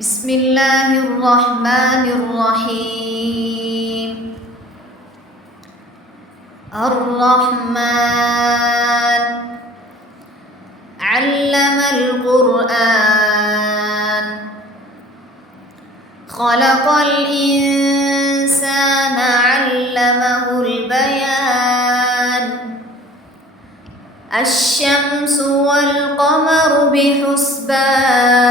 بسم الله الرحمن الرحيم. الرحمن علم القرآن خلق الإنسان علمه البيان الشمس والقمر بحسبان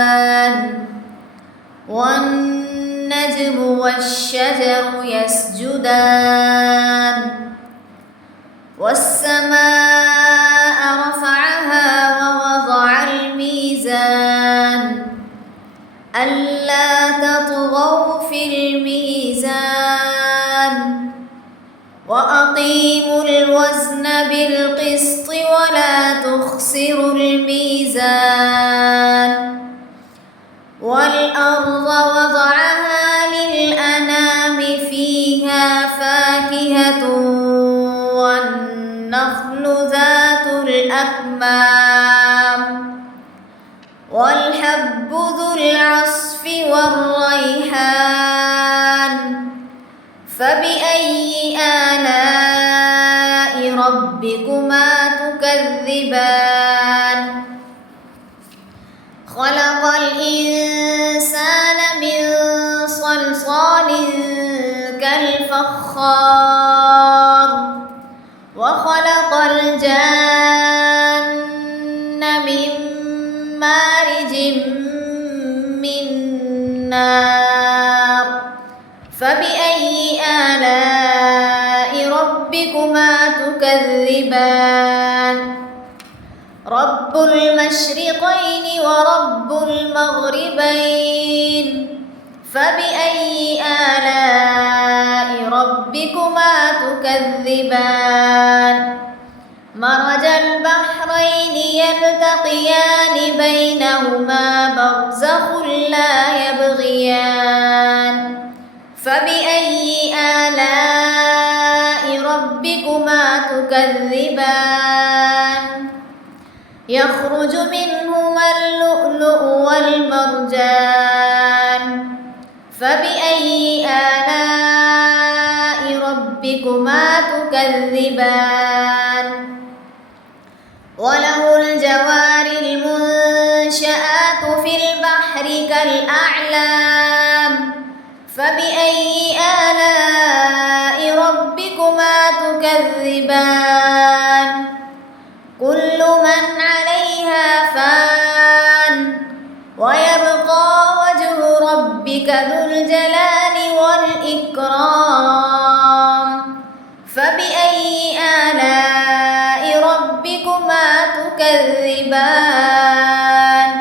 والنجم والشجر يسجدان والسماء رفعها ووضع الميزان ألا تطغوا في الميزان وأقيموا الوزن بالقسط ولا تخسروا الميزان والأرض وضعها للأنام فيها فاكهة والنخل ذات الأكمام والحب ذو العصف والريحان فبأي آلاء ربكما تكذبان خلق الإنسان من صلصال كالفخار وخلق الجن من مارج من نار فبأي آلاء ربكما تكذبان رب المشرقين ورب المغربين فبأي آلاء ربكما تكذبان مرج البحرين يلتقيان بينهما برزخ لا يبغيان فبأي آلاء ربكما تكذبان يخرج منهما اللؤلؤ والمرجان فبأي آلاء ربكما تكذبان وله الجوار المنشآت في البحر كالأعلام فبأي آلاء ربكما تكذبان كل من عليها فان ويبقى وجه ربك ذو الجلال والإكرام فبأي آلاء ربكما تكذبان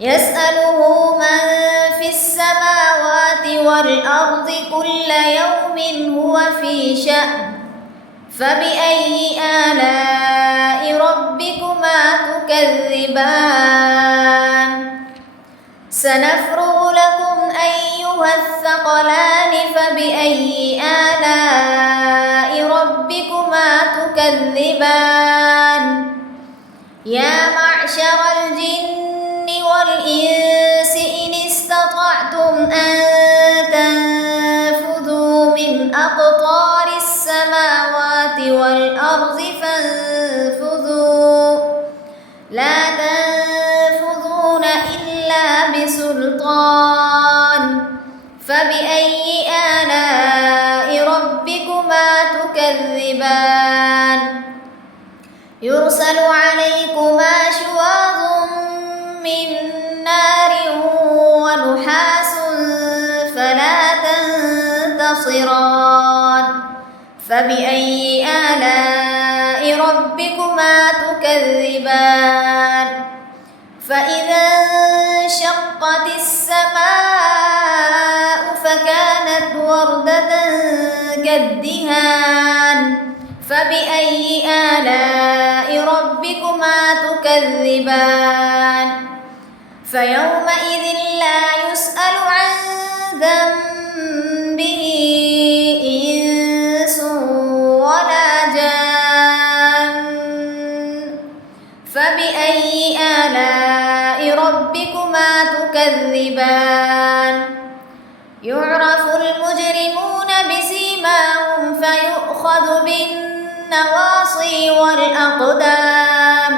يسأله من في السماوات والأرض كل يوم هو في شأن فبأي آلاء ربكما تكذبان سنفرغ لكم أيها الثقلان فبأي آلاء ربكما تكذبان يا معشر الجن والإنس إن استطعتم أن تنفذوا من أقطار السماوات والأرض فانفذوا لا تنفذون إلا بسلطان فبأي آلاء ربكما تكذبان يرسل عليكما شواظ من نار ونحاس فلا تنتصران فبأي آلاء ربكما تكذبان فإذا انشقت السماء فكانت وردة كالدهان فبأي آلاء ربكما تكذبان فيومئذ لا يسأل عن ذنبه إنس ولا جان فبأي آلاء ربكما تكذبان يعرف المجرمون بسيماهم فيؤخذ بالنواصي والأقدام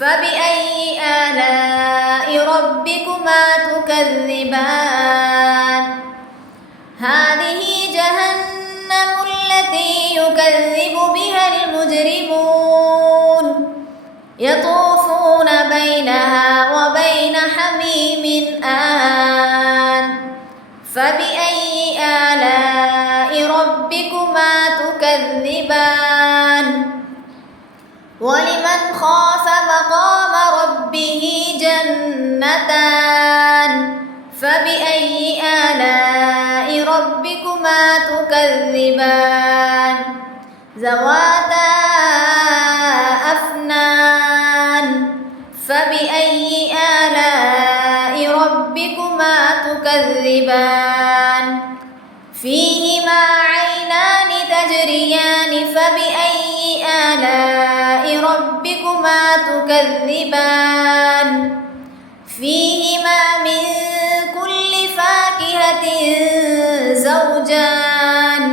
فبأي آلاء ربكما تكذبان هذه جهنم التي يكذب بها المجرمون يطوفون بينها وبين حميم آن فبأي آلاء ربكما تكذبان ولمن خاف مقام ربه جنتان فبأي آلاء ربكما تكذبان ذواتا أفنان فبأي آلاء ربكما تكذبان فيهما عينان تجريان فبأي آلاء ربكما تكذبان فيهما من كل فاكهة زوجان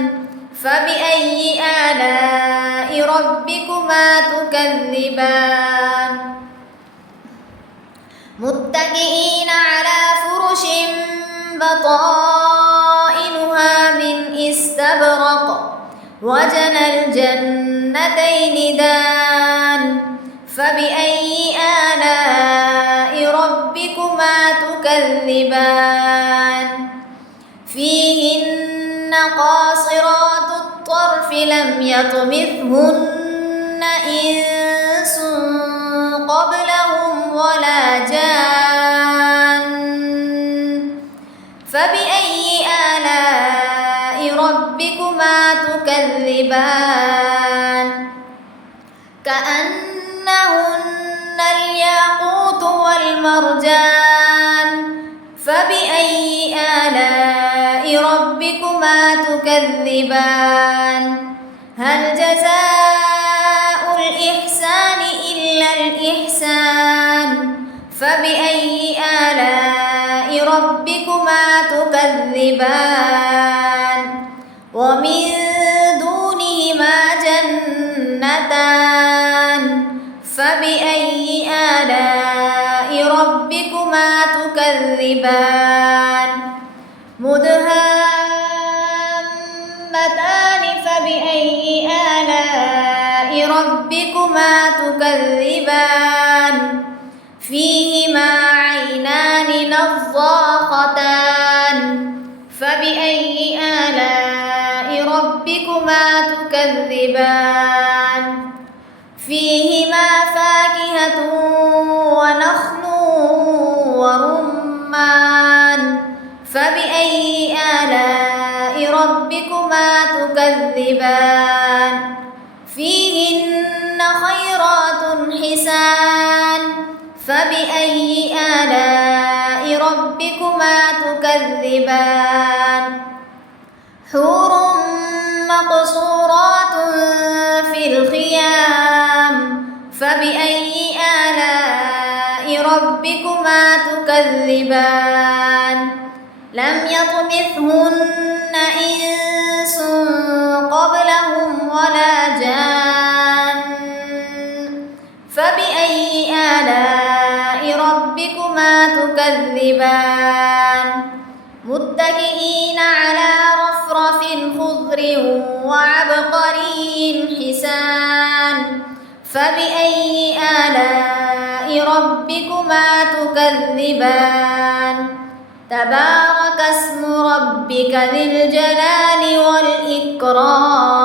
فبأي آلاء ربكما تكذبان متكئين على فرش بطائنها من استبرق وجنى الجنتين دان فبأي آلاء ربكما تكذبان فيهن قاصرات الطرف لم يطمثهن إنس قبلهم ولا جان فبأي آلاء ربكما تكذبان كأنهن الياقوت والمرجان فبأي آلاء ربكما تكذبان هل جزاء الإحسان إلا الإحسان فبأي آلاء ربكما تكذبان ومن دونهما جنتان فبأي آلاء ربكما تكذبان مدهامتان فبأي آلاء ربكما تكذبان فيهما عينان نضاختان فبأي آلاء ربكما تكذبان فيهما فاكهة ونخل ورمان فبأي آلاء ربكما تكذبان فيهن خيرات حسان فبأي آلاء ربكما تكذبان حور مقصورات في الخيام فبأي آلاء ربكما تكذبان لم يطمثهن إنس قبلهم ولا جان فبأي آلاء ربكما تكذبان متكئين على رفرف خضر وعبقري حسان فبأي آلاء ربكما تكذبان تبارك اسم ربك ذي الجلال والإكرام